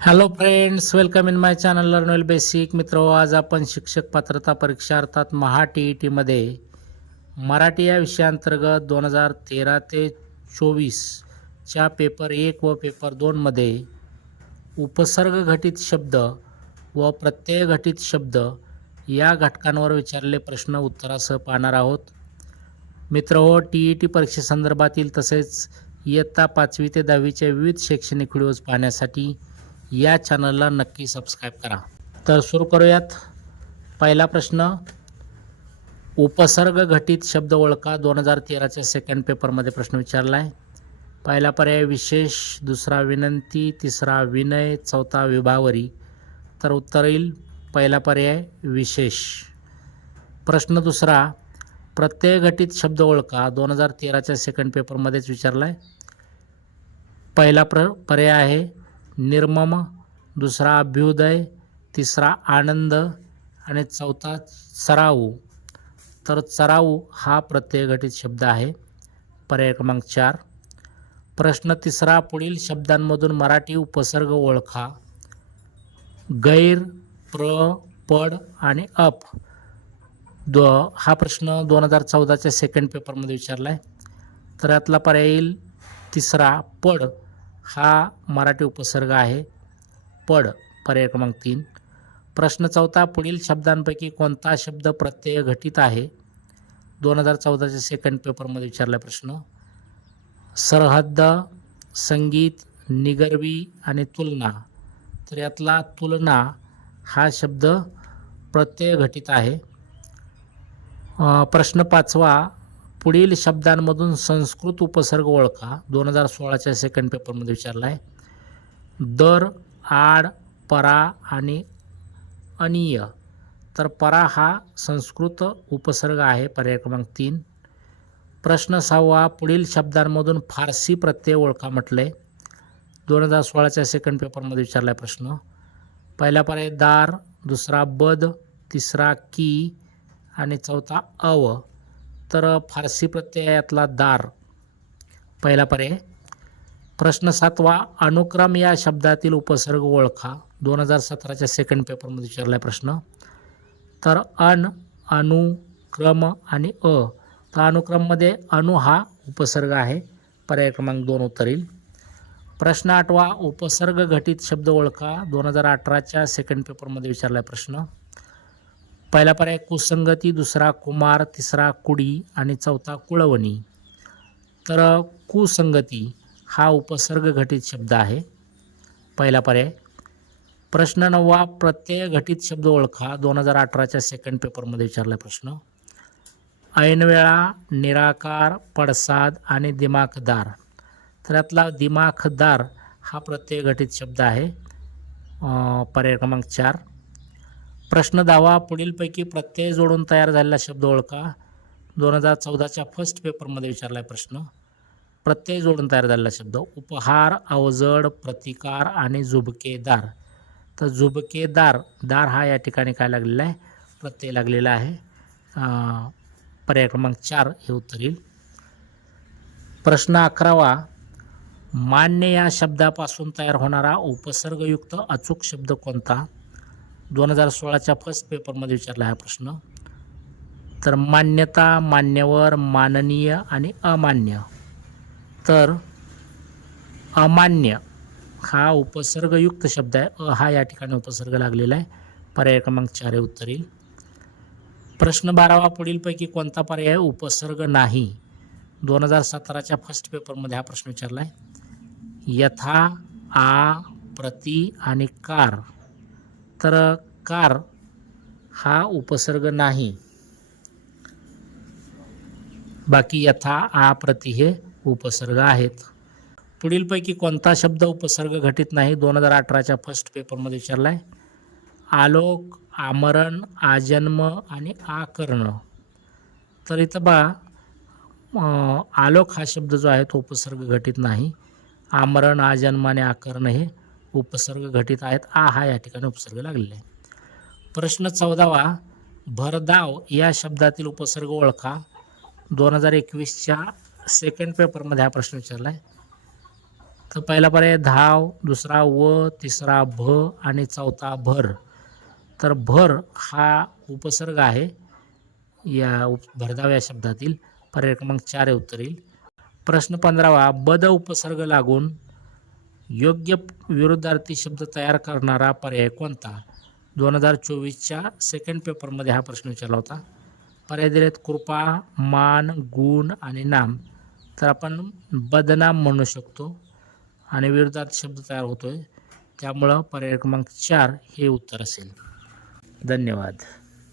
Hello friends welcome in my channel learn well basic मित्र आज आपण शिक्षक पात्रता परीक्षा अर्थात महा टी ई टीमध्ये मराठी या विषयाअंतर्गत दोन हजार तेरा ते चोवीसच्या पेपर एक व पेपर दोनमध्ये उपसर्ग घटित शब्द व प्रत्यय घटित शब्द या घटकांवर विचारले प्रश्न उत्तरासह पाहणार आहोत. मित्र हो टी ई टी परीक्षेसंदर्भातील तसेच इयत्ता पाचवी ते दहावीच्या विविध शैक्षणिक व्हिडिओज पाहण्यासाठी या चॅनलला नक्की सबस्क्राईब करा. तर सुरू करूयात. पहिला प्रश्न उपसर्ग घटित शब्द ओळखा. दोन हजार तेराच्या सेकंड पेपरमध्ये प्रश्न विचारला आहे पहिला पर्याय विशेष दुसरा विनंती तिसरा विनय चौथा विभावरी. तर उत्तर येईल पहिला पर्याय विशेष. प्रश्न दुसरा प्रत्यय घटित शब्द ओळखा. दोन हजार तेराच्या सेकंड पेपरमध्येच विचारला आहे पहिला प्र पर्याय आहे निर्मम दुसरा अभ्युदय तिसरा आनंद आणि चौथा चराऊ तर चराऊ हा प्रत्ययघटित शब्द आहे. पर्याय क्रमांक चार. प्रश्न तिसरा पुढील शब्दांमधून मराठी उपसर्ग ओळखा. गैर प्र पड आणि अप. दो हा प्रश्न दोन हजार चौदाच्या सेकंड पेपरमध्ये विचारला आहे तर यातला पर्याय येईल तिसरा पड. हा मराठी उपसर्ग आहे. पड पर्याय क्रमांक तीन. प्रश्न चौथा पुढील शब्दांपैकी कोणता शब्द प्रत्यय घटित आहे? दोन हजार चौदाच्या सेकंड पेपरमध्ये विचारला प्रश्न. सरहद्द संगीत निगरवी आणि तुलना. तर यातला तुलना हा शब्द प्रत्यय घटित आहे. प्रश्न पाचवा पुढील शब्दांमधून संस्कृत उपसर्ग ओळखा. दोन हजार सोळाच्या सेकंड पेपरमध्ये विचारला आहे दर आड परा आणि अनिय. तर परा हा संस्कृत उपसर्ग आहे पर्याय क्रमांक तीन. प्रश्न सहावा पुढील शब्दांमधून फारसी प्रत्यय ओळखा म्हटले दोन हजार सोळाच्या सेकंड पेपरमध्ये विचारला आहे प्रश्न. पहिला पर्याय दार दुसरा बद तिसरा की आणि चौथा अव. तर फारसी प्रत्ययातला दार. पहिला पर्याय प्रश्न सातवा अनुक्रम या शब्दातील उपसर्ग ओळखा. दोन हजार सतराच्या सेकंड पेपरमध्ये विचारला आहे प्रश्न. तर अन अनु क्रम आणि अ. तर अनुक्रममध्ये अनु हा उपसर्ग आहे. पर्याय क्रमांक दोन उत्तर येईल प्रश्न आठवा उपसर्ग घटित शब्द ओळखा. दोन हजार अठराच्या सेकंड पेपरमध्ये विचारला आहे प्रश्न. पहिला पर्याय कुसंगती दुसरा कुमार तिसरा कुडी आणि चौथा कुळवणी. तर कुसंगती हा उपसर्ग घटित शब्द आहे. पहिला पर्याय प्रश्न नववा प्रत्यय घटित शब्द ओळखा दोन हजार अठराच्या सेकंड पेपरमध्ये विचारला प्रश्न. ऐनवेळा निराकार पडसाद आणि दिमाखदार. तर यातला दिमाखदार हा प्रत्यय घटित शब्द आहे. पर्याय क्रमांक चार. प्रश्न दावा पुढीलपैकी प्रत्यय जोडून तयार झालेला शब्द ओळखा. दोन हजार चौदाच्या फर्स्ट पेपरमध्ये विचारला आहे प्रश्न. प्रत्यय जोडून तयार झालेला शब्द उपहार अवजड प्रतिकार आणि झुबकेदार तर झुबकेदार दार हा या ठिकाणी काय लागलेला आहे? प्रत्यय लागलेला आहे. पर्याय क्रमांक चार हे उत्तर येईल. प्रश्न अकरावा मान्य या शब्दापासून तयार होणारा उपसर्गयुक्त अचूक शब्द कोणता? दोन हजार सोळाच्या फर्स्ट पेपरमध्ये विचारला हा प्रश्न. तर मान्यता मान्यवर माननीय आणि अमान्य. तर अमान्य हा उपसर्गयुक्त शब्द आहे. अ हा या ठिकाणी उपसर्ग लागलेला आहे. पर्याय क्रमांक चार हे उत्तर येईल. प्रश्न बारावा पुढीलपैकी कोणता पर्याय उपसर्ग नाही. दोन हजार सतराच्या फर्स्ट पेपरमध्ये हा प्रश्न विचारला आहे. यथा आ प्रति आणि कार. तर कार हा उपसर्ग नाही. बाकी यथा आ प्रति हे उपसर्ग आहेत. पुढीलपैकी कोणता शब्द उपसर्ग घटित नाही दोन हजार अठराच्या फर्स्ट पेपरमध्ये विचारला आहे आलोक आमरण आजन्म आणि आकर्ण. तर इथं बा आलोक हा शब्द जो आहे तो उपसर्ग घटित नाही. आमरण आजन्म आणि आकर्ण हे उपसर्ग घटित आहेत. आ हा या ठिकाणी उपसर्ग लागलेला आहे. प्रश्न चौदावा भरधाव या शब्दातील उपसर्ग ओळखा. दोन हजार एकवीसच्या सेकंड पेपरमध्ये हा प्रश्न विचारला आहे तर पहिला पर्याय धाव दुसरा व तिसरा भ आणि चौथा भर. तर भर हा उपसर्ग आहे. या उप भरधाव या शब्दातील पर्याय क्रमांक चार उत्तर येईल. प्रश्न पंधरावा बद उपसर्ग लागून योग्य विरुद्धार्थी शब्द तयार करणारा पर्याय कोणता? दोन हजार चोवीसच्या सेकंड पेपरमध्ये हा प्रश्न विचारला होता. पर्याय दिलेत कृपा मान गुण आणि नाम. तर आपण बदनाम म्हणू शकतो आणि विरुद्धार्थी शब्द तयार होतो आहे त्यामुळं पर्याय क्रमांक चार हे उत्तर असेल. धन्यवाद.